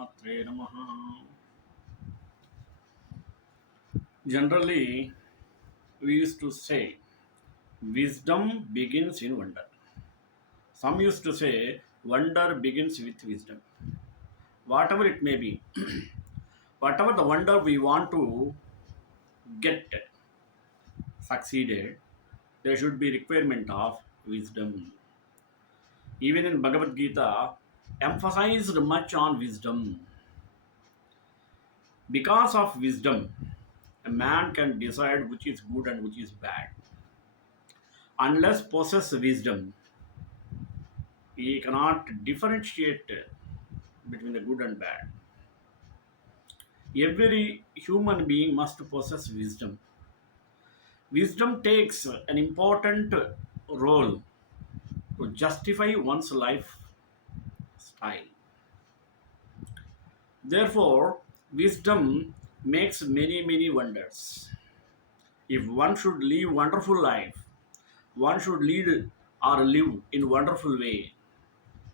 Srimatre Namaha. Generally, we used to say wisdom begins in wonder. Some used to say wonder begins with wisdom. Whatever it may be, whatever the wonder we want to get succeeded, there should be requirement of wisdom. Even in Bhagavad Gita, emphasized much on wisdom. Because of wisdom, a man can decide which is good and which is bad. Unless possess wisdom, he cannot differentiate between the good and bad. Every human being must possess wisdom. Wisdom takes an important role to justify one's lifestyle. Therefore, wisdom makes many wonders. If one should live wonderful life, one should lead or live in wonderful way.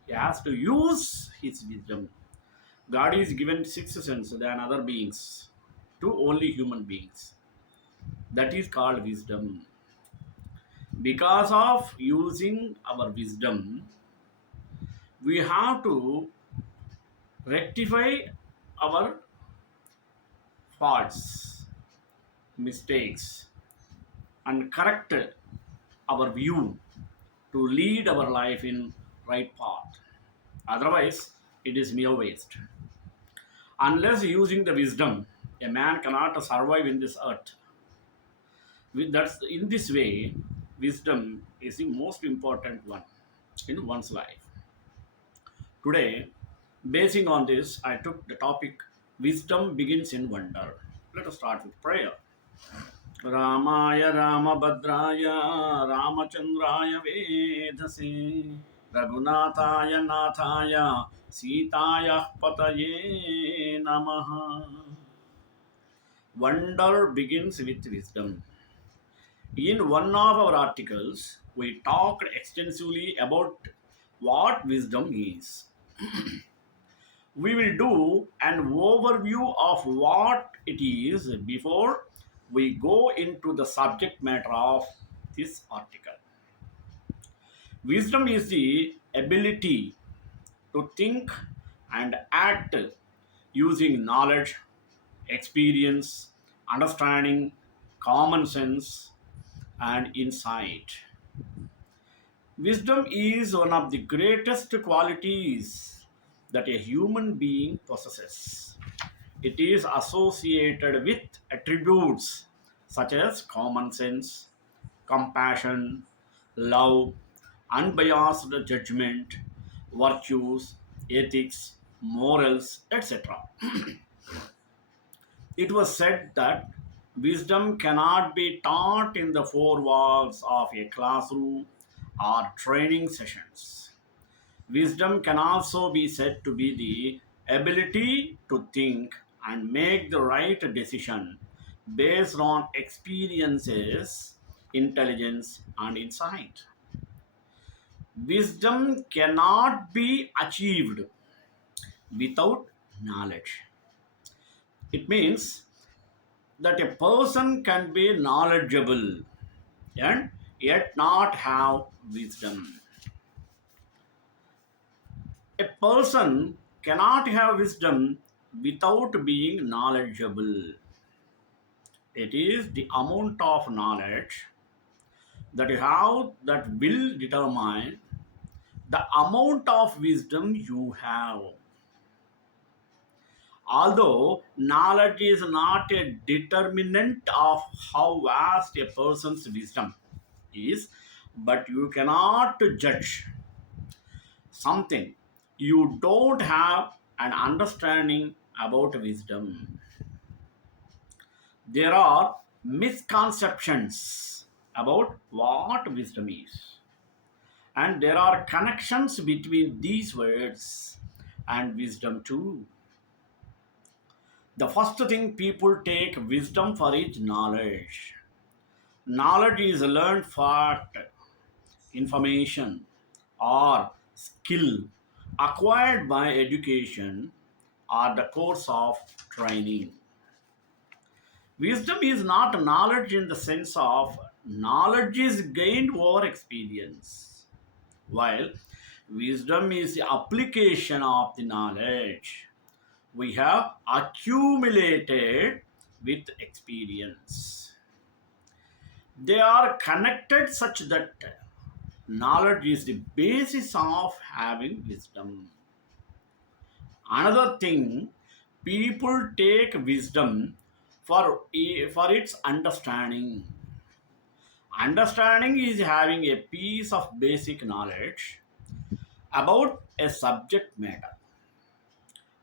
He has to use his wisdom. God is given sixth sense than other beings to only human beings. That is called wisdom. Because of using our wisdom, we have to rectify our faults, mistakes, and correct our view to lead our life in right path. Otherwise, it is mere waste. Unless using the wisdom, a man cannot survive in this earth. That's in this way, wisdom is the most important one in one's life. Today, basing on this, I took the topic wisdom begins in wonder. Let us start with prayer. Ramaya Ramabhadraya Ramachandraya Vedase Raghunataya Nathaya Sitaya Pataye Namaha. Wonder begins with wisdom. In one of our articles, we talked extensively about what wisdom is. We will do an overview of what it is before we go into the subject matter of this article. Wisdom is the ability to think and act using knowledge, experience, understanding, common sense, and insight. Wisdom is one of the greatest qualities that a human being possesses. It is associated with attributes such as common sense, compassion, love, unbiased judgment, virtues, ethics, morals, etc. It was said that wisdom cannot be taught in the four walls of a classroom or training sessions. Wisdom can also be said to be the ability to think and make the right decision based on experiences, intelligence, and insight. Wisdom cannot be achieved without knowledge. It means that a person can be knowledgeable and yet not have wisdom. A person cannot have wisdom without being knowledgeable. It is the amount of knowledge that you have that will determine the amount of wisdom you have. Although knowledge is not a determinant of how vast a person's wisdom is, but you cannot judge something you don't have an understanding about wisdom. There are misconceptions about what wisdom is, and there are connections between these words and wisdom too. The first thing people take wisdom for is knowledge. Knowledge is learned fact, information, or skill acquired by education, or the course of training. Wisdom is not knowledge in the sense of knowledge is gained over experience, while wisdom is the application of the knowledge we have accumulated with experience. They are connected such that knowledge is the basis of having wisdom. Another thing, people take wisdom for its understanding. Understanding is having a piece of basic knowledge about a subject matter.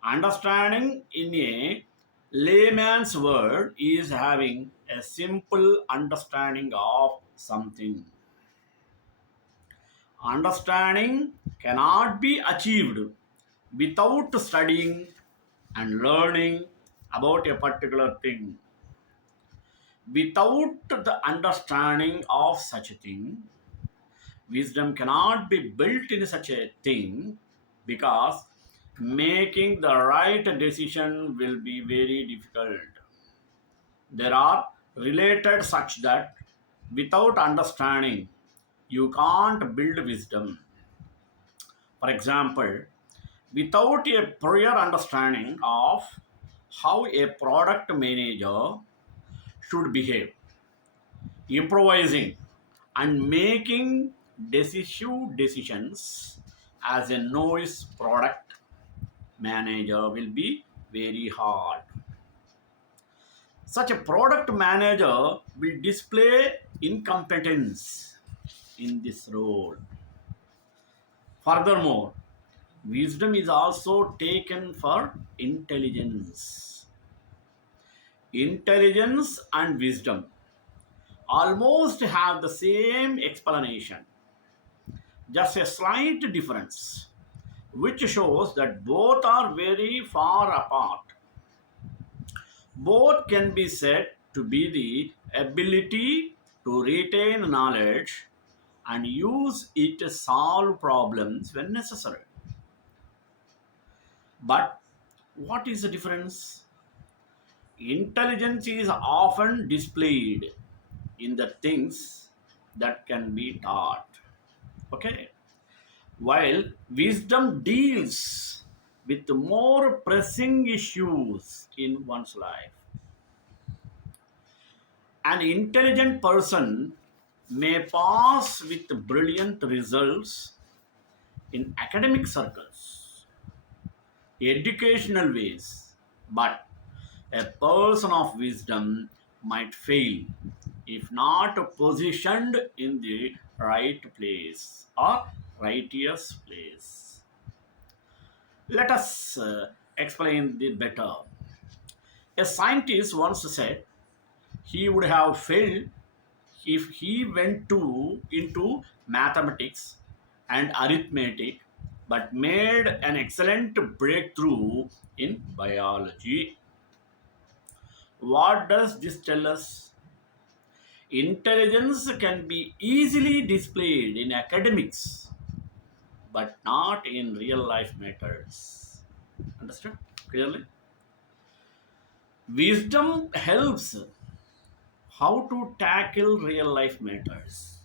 Understanding in a layman's word is having a simple understanding of something. Understanding cannot be achieved without studying and learning about a particular thing. Without the understanding of such a thing, wisdom cannot be built in such a thing because making the right decision will be very difficult. There are related such that without understanding, you can't build wisdom. For example, without a prior understanding of how a product manager should behave, improvising and making decisive decisions as a novice product manager will be very hard. Such a product manager will display incompetence in this role. Furthermore, wisdom is also taken for intelligence. Intelligence and wisdom almost have the same explanation, just a slight difference, which shows that both are very far apart. Both can be said to be the ability to retain knowledge and use it to solve problems when necessary. But what is the difference? Intelligence is often displayed in the things that can be taught. Okay. While wisdom deals with more pressing issues in one's life. An intelligent person may pass with brilliant results in academic circles, educational ways, but a person of wisdom might fail if not positioned in the right place or righteous place. Let us explain this better. A scientist once said he would have failed if he went into mathematics and arithmetic but made an excellent breakthrough in biology. What does this tell us? Intelligence can be easily displayed in academics but not in real life matters. Understood clearly? Wisdom helps how to tackle real life matters.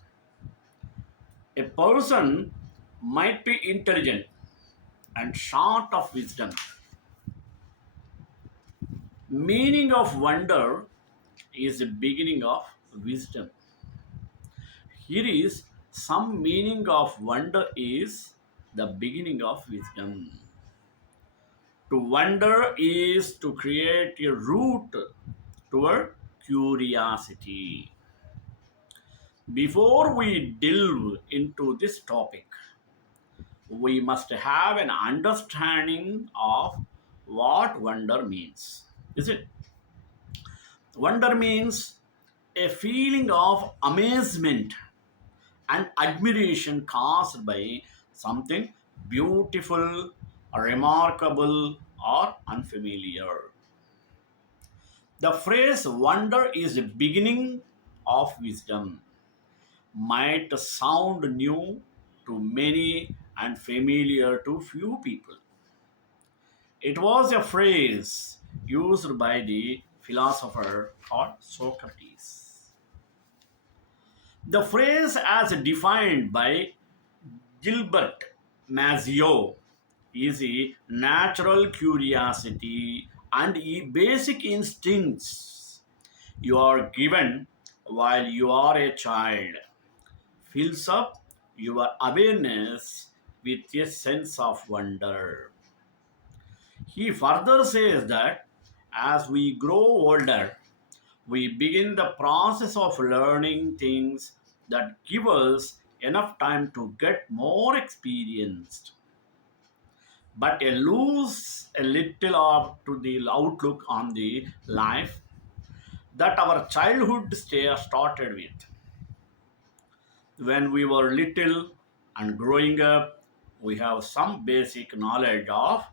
A person might be intelligent and short of wisdom. Meaning of wonder is the beginning of wisdom. Here is some meaning of wonder is the beginning of wisdom. To wonder is to create a route toward curiosity. Before we delve into this topic, we must have an understanding of what wonder means. Is it? Wonder means a feeling of amazement and admiration caused by something beautiful, remarkable, or unfamiliar. The phrase wonder is the beginning of wisdom might sound new to many and familiar to few people. It was a phrase used by the philosopher called Socrates. The phrase, as defined by Gilbert Mazio, is a natural curiosity and basic instincts you are given while you are a child fills up your awareness with a sense of wonder. He further says that as we grow older, we begin the process of learning things that give us enough time to get more experienced, but lose a little up to the outlook on the life that our childhood started with. When we were little and growing up, we have some basic knowledge of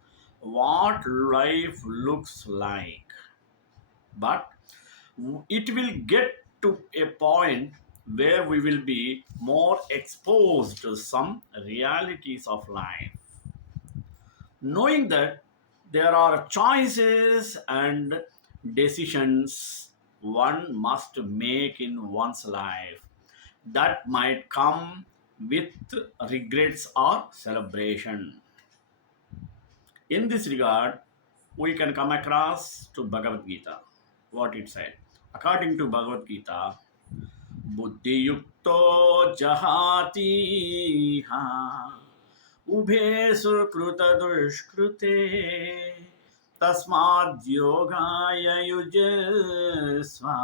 what life looks like. But it will get to a point where we will be more exposed to some realities of life, knowing that there are choices and decisions one must make in one's life that might come with regrets or celebration. In this regard, we can come across to Bhagavad Gita, what it said. According to Bhagavad Gita, Buddhi Yukto Jahati Ha Ubhe Sukrita Dushkrute Tasmad Yogaya Yujasva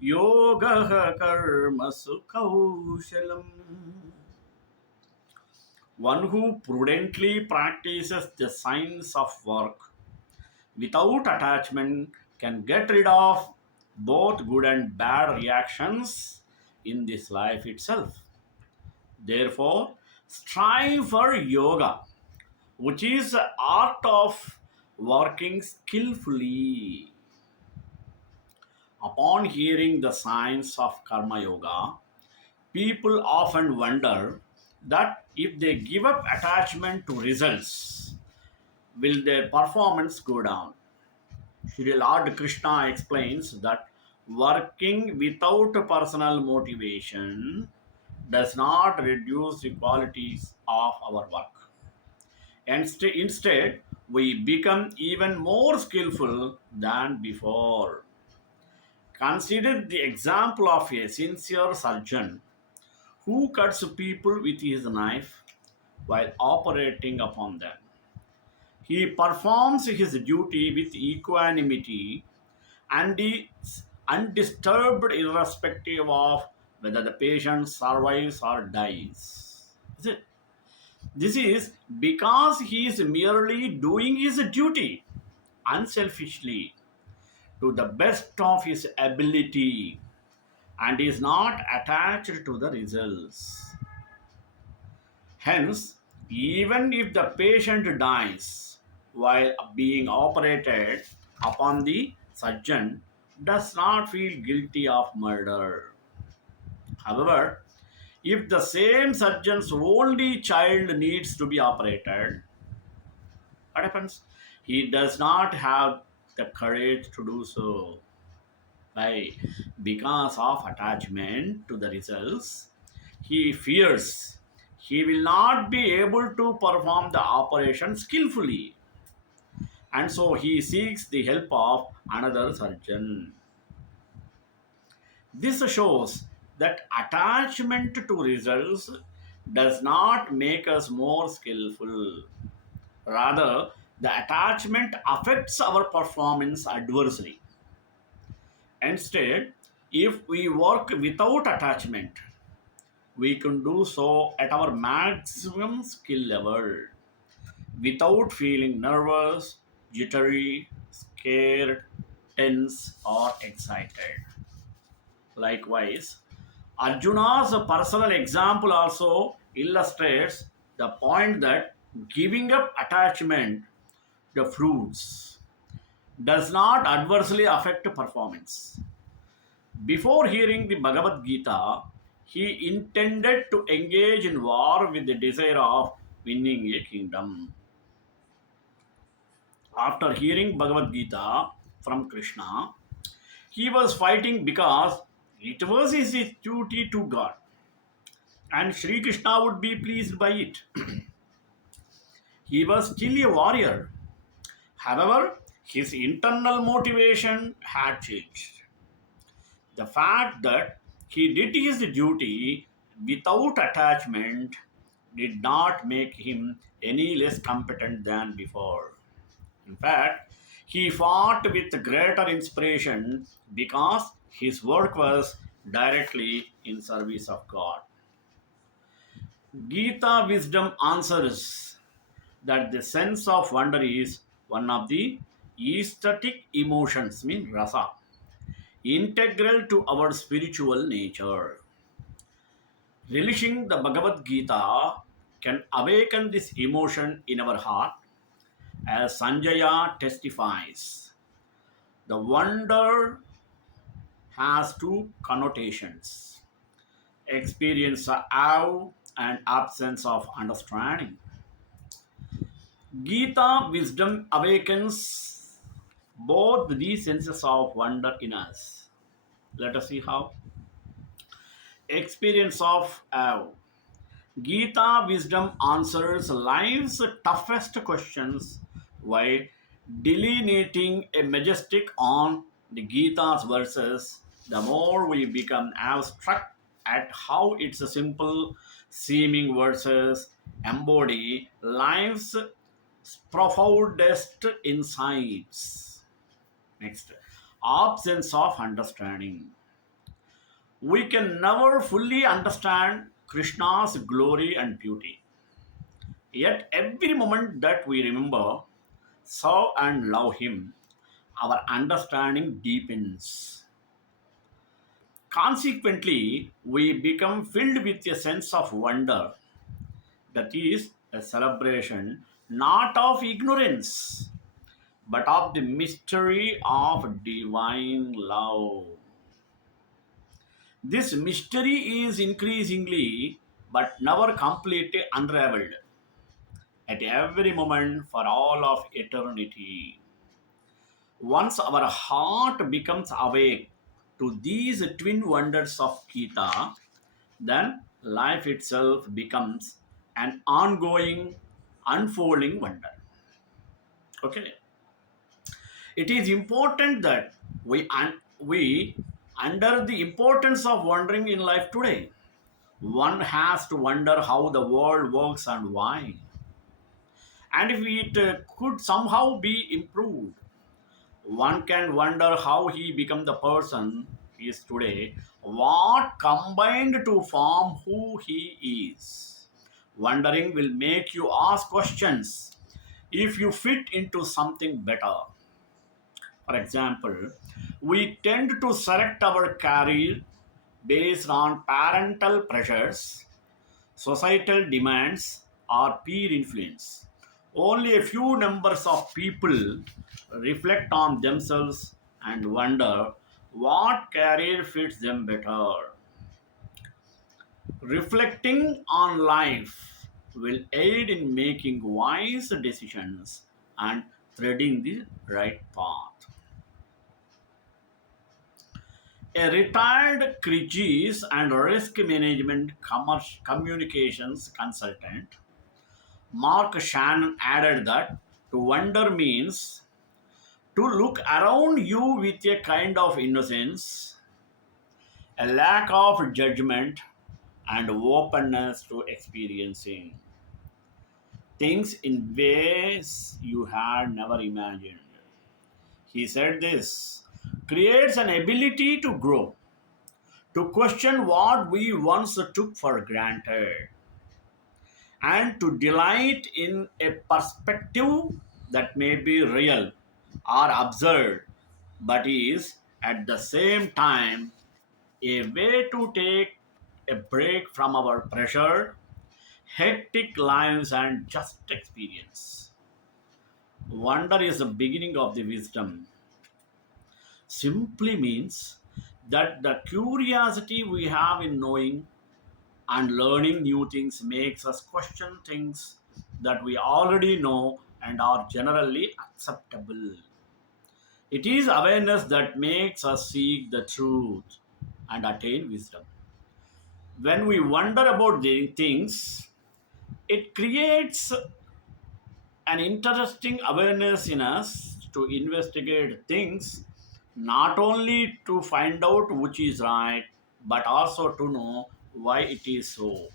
Yoga Karma Sukhaushalam. One who prudently practices the science of work without attachment can get rid of both good and bad reactions in this life itself. Therefore, strive for yoga, which is the art of working skillfully. Upon hearing the science of karma yoga, people often wonder that if they give up attachment to results, will their performance go down? Sri Lord Krishna explains that working without personal motivation does not reduce the qualities of our work. And instead, we become even more skillful than before. Consider the example of a sincere surgeon who cuts people with his knife while operating upon them. He performs his duty with equanimity and is undisturbed irrespective of whether the patient survives or dies. Is it? This is because he is merely doing his duty unselfishly to the best of his ability and is not attached to the results. Hence, even if the patient dies while being operated upon, the surgeon does not feel guilty of murder. However, if the same surgeon's only child needs to be operated, what happens? He does not have the courage to do so. Why? Because of attachment to the results, he fears he will not be able to perform the operation skillfully, and so he seeks the help of another surgeon. This shows that attachment to results does not make us more skillful. Rather, the attachment affects our performance adversely. Instead, if we work without attachment, we can do so at our maximum skill level without feeling nervous, jittery, scared, tense, or excited. Likewise, Arjuna's personal example also illustrates the point that giving up attachment, the fruits, does not adversely affect performance. Before hearing the Bhagavad Gita, he intended to engage in war with the desire of winning a kingdom. After hearing Bhagavad Gita from Krishna, he was fighting because it was his duty to God, and Sri Krishna would be pleased by it. He was still a warrior. However, his internal motivation had changed. The fact that he did his duty without attachment did not make him any less competent than before. In fact, he fought with greater inspiration because his work was directly in service of God. Gita wisdom answers that the sense of wonder is one of the aesthetic emotions, mean rasa, integral to our spiritual nature. Relishing the Bhagavad Gita can awaken this emotion in our heart, as Sanjaya testifies. The wonder has two connotations: experience of awe and absence of understanding. Gita wisdom awakens both these senses of wonder in us. Let us see how. Experience of awe. Gita wisdom answers life's toughest questions while delineating a majestic on the Gita's verses. The more we become awestruck at how its simple seeming verses embody life's profoundest insights. Next, absence of understanding. We can never fully understand Krishna's glory and beauty. Yet, every moment that we remember, serve, and love Him, our understanding deepens. Consequently, we become filled with a sense of wonder that is a celebration not of ignorance but of the mystery of divine love. This mystery is increasingly but never completely unraveled at every moment for all of eternity. Once our heart becomes awake to these twin wonders of Gita, then life itself becomes an ongoing, unfolding wonder. Okay, it is important that we under the importance of wondering in life today. One has to wonder how the world works and why, and if it could somehow be improved. One can wonder how he became the person he is today, what combined to form who he is. Wondering will make you ask questions if you fit into something better. For example, we tend to select our career based on parental pressures, societal demands, or peer influence. Only a few numbers of people reflect on themselves and wonder what career fits them better. Reflecting on life will aid in making wise decisions and treading the right path. A retired crisis and risk management communications consultant, Mark Shannon, added that to wonder means to look around you with a kind of innocence, a lack of judgment, and openness to experiencing things in ways you had never imagined. He said this creates an ability to grow, to question what we once took for granted, and to delight in a perspective that may be real or absurd, but is at the same time a way to take a break from our pressure, hectic lives, and just experience. Wonder is the beginning of the wisdom. Simply means that the curiosity we have in knowing and learning new things makes us question things that we already know and are generally acceptable. It is awareness that makes us seek the truth and attain wisdom. When we wonder about the things, it creates an interesting awareness in us to investigate things, not only to find out which is right, but also to know why it is so.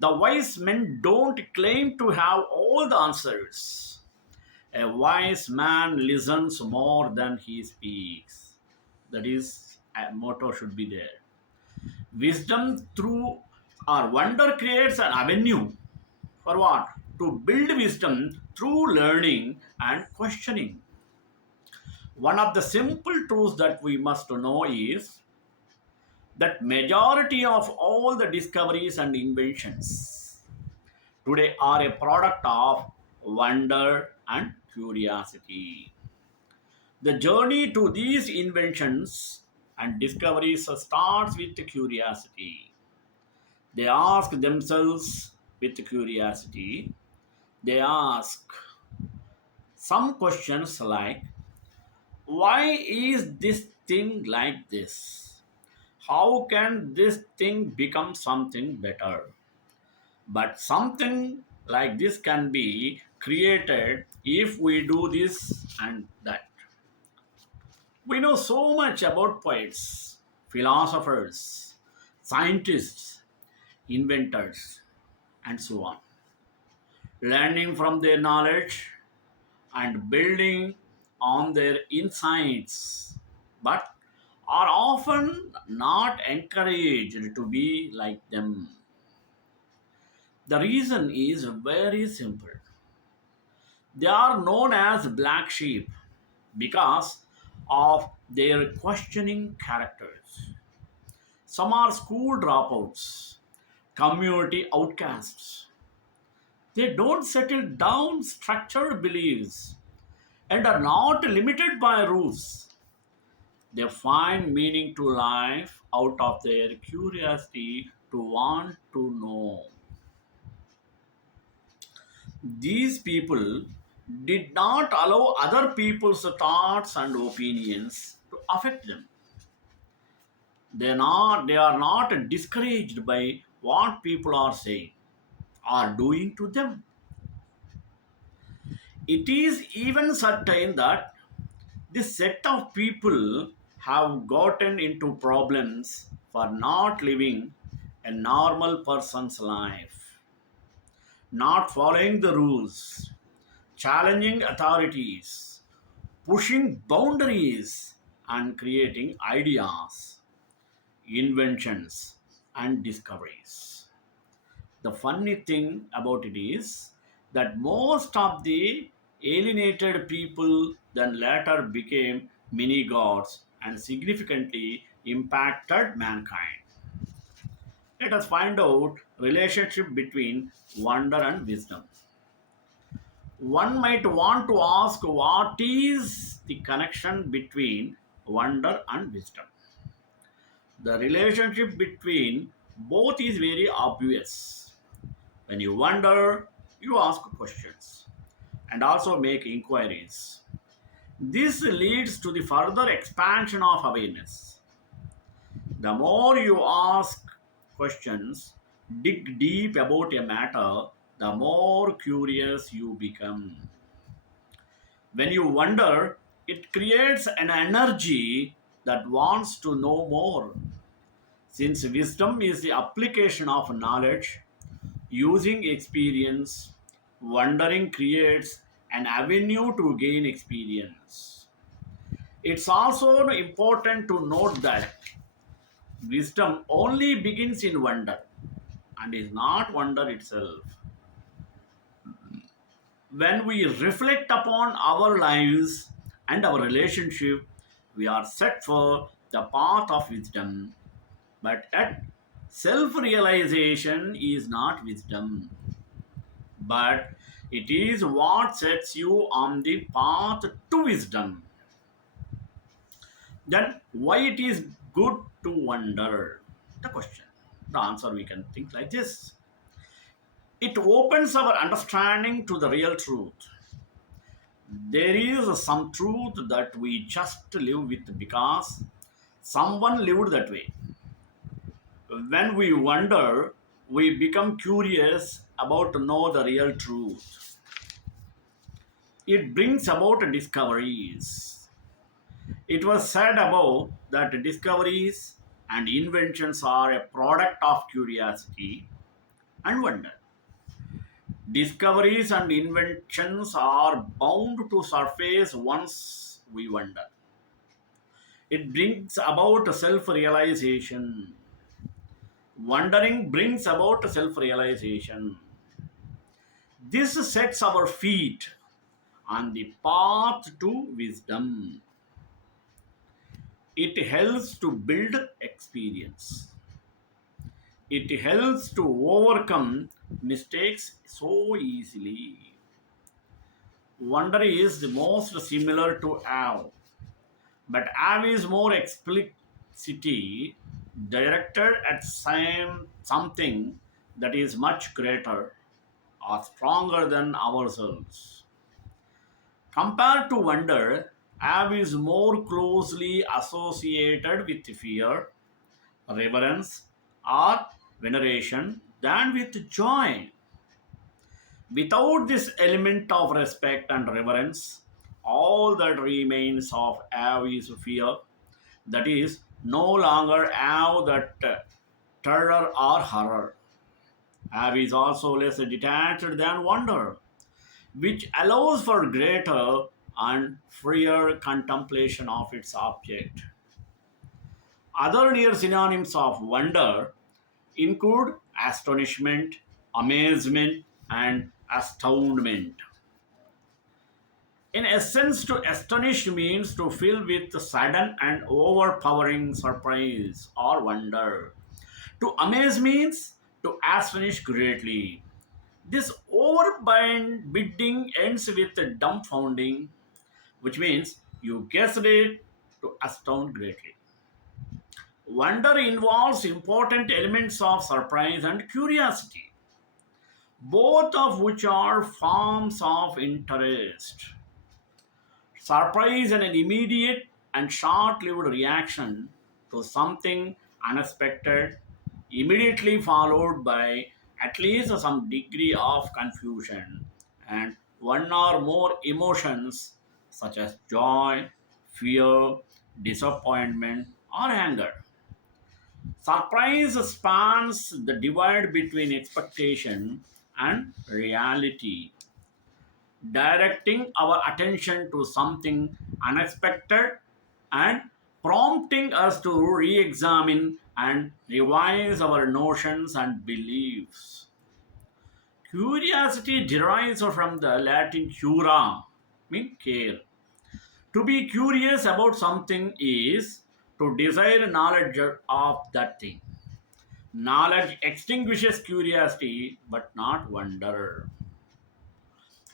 The wise men don't claim to have all the answers. A wise man listens more than he speaks. That is, a motto should be there. Wisdom through or wonder creates an avenue for what? To build wisdom through learning and questioning. One of the simple truths that we must know is that majority of all the discoveries and inventions today are a product of wonder and curiosity. The journey to these inventions and discoveries starts with curiosity. They ask themselves with curiosity. They ask some questions like, why is this thing like this? How can this thing become something better? But something like this can be created if we do this and that. We know so much about poets, philosophers, scientists, inventors, and so on. Learning from their knowledge and building on their insights, but are often not encouraged to be like them. The reason is very simple. They are known as black sheep because of their questioning characters. Some are school dropouts, community outcasts. They don't settle down structured beliefs and are not limited by rules. They find meaning to life out of their curiosity to want to know. These people did not allow other people's thoughts and opinions to affect them. They are not discouraged by what people are saying or doing to them. It is even certain that this set of people have gotten into problems for not living a normal person's life, not following the rules, challenging authorities, pushing boundaries, and creating ideas, inventions, and discoveries. The funny thing about it is that most of the alienated people then later became mini gods and significantly impacted mankind. Let us find out relationship between wonder and wisdom. One might want to ask, what is the connection between wonder and wisdom? The relationship between both is very obvious. When you wonder, you ask questions and also make inquiries. This leads to the further expansion of awareness. The more you ask questions, dig deep about a matter, the more curious you become. When you wonder, it creates an energy that wants to know more. Since wisdom is the application of knowledge using experience, wondering creates an avenue to gain experience. It's also important to note that wisdom only begins in wonder and is not wonder itself. When we reflect upon our lives and our relationship, we are set for the path of wisdom. But at self realization is not wisdom, but it is what sets you on the path to wisdom. Then, why it is good to wonder? The question. The answer we can think like this. It opens our understanding to the real truth. There is some truth that we just live with because someone lived that way. When we wonder, we become curious about to know the real truth. It brings about discoveries. It was said above that discoveries and inventions are a product of curiosity and wonder. Discoveries and inventions are bound to surface once we wonder. It brings about self realization. Wondering brings about self realization. This sets our feet on the path to wisdom. It helps to build experience. It helps to overcome mistakes so easily. Wonder is the most similar to awe, but awe is more explicitly directed at something that is much greater or stronger than ourselves. Compared to wonder, awe is more closely associated with fear, reverence, or veneration than with joy. Without this element of respect and reverence, all that remains of awe is fear, that is, no longer awe that terror or horror. Awe is also less detached than wonder, which allows for greater and freer contemplation of its object. Other near synonyms of wonder include astonishment, amazement, and astoundment. In essence, to astonish means to fill with sudden and overpowering surprise or wonder. To amaze means to astonish greatly. This overbidding ends with dumbfounding, which means you guessed it to astound greatly. Wonder involves important elements of surprise and curiosity, both of which are forms of interest. Surprise and an immediate and short lived reaction to something unexpected, immediately followed by at least some degree of confusion and one or more emotions such as joy, fear, disappointment, or anger. Surprise spans the divide between expectation and reality, directing our attention to something unexpected and prompting us to re examine and revise our notions and beliefs. Curiosity derives from the Latin cura, mean care. To be curious about something is to desire knowledge of that thing. Knowledge extinguishes curiosity but not wonder.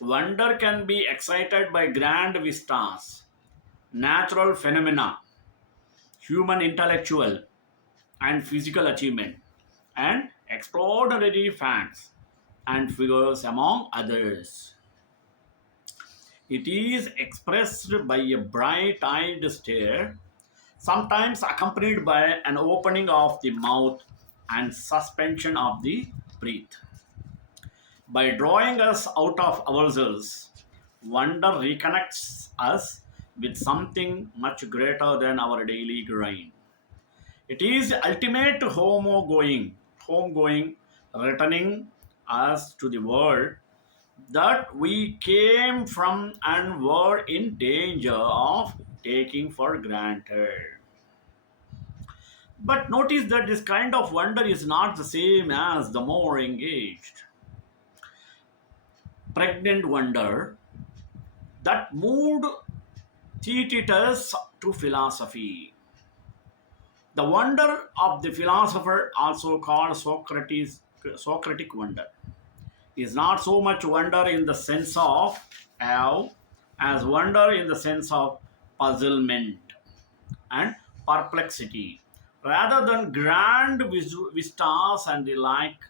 Wonder can be excited by grand vistas, natural phenomena, human intellectual and physical achievement, and extraordinary facts and figures, among others. It is expressed by a bright eyed stare, sometimes accompanied by an opening of the mouth and suspension of the breath. By drawing us out of ourselves, wonder reconnects us with something much greater than our daily grind. It is the ultimate home going, returning us to the world that we came from and were in danger of taking for granted. But notice that this kind of wonder is not the same as the more engaged, pregnant wonder that moved Theaetetus to philosophy. The wonder of the philosopher, also called Socratic wonder, is not so much wonder in the sense of awe as wonder in the sense of puzzlement and perplexity. Rather than grand vistas and the like,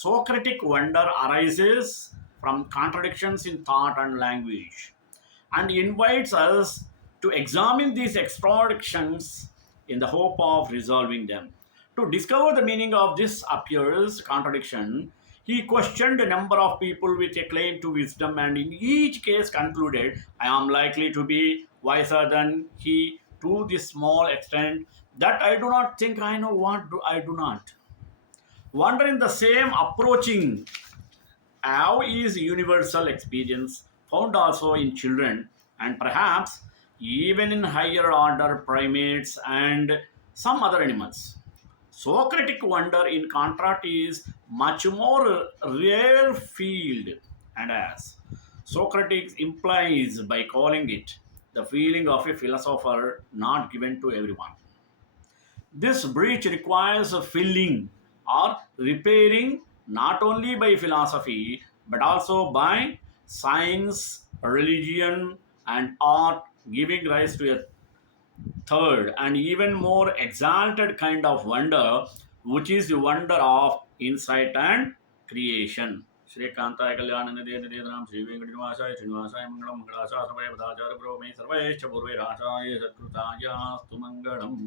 Socratic wonder arises from contradictions in thought and language and invites us to examine these contradictions in the hope of resolving them. To discover the meaning of this appears contradiction, he questioned a number of people with a claim to wisdom and in each case concluded, I am likely to be wiser than he to this small extent that I do not think I know I do not. Wonder in the same approaching awe is universal experience found also in children and perhaps even in higher order primates and some other animals. Socratic wonder, in contrast, is much more rare field, and as Socrates implies by calling it the feeling of a philosopher not given to everyone. This breach requires a filling or repairing not only by philosophy but also by science, religion, and art, giving rise to a third and even more exalted kind of wonder, which is the wonder of insight and creation. श्रीकांताय Kalyan Nidhe निधेनाम Shri वेंकटनिवासाय श्रीनिवासाय Mangalam मंगलाशासनमय पदाचार्य Brahme सर्वैश्च पूर्वैराचार्य सत्कृतायास्तु Mangalam.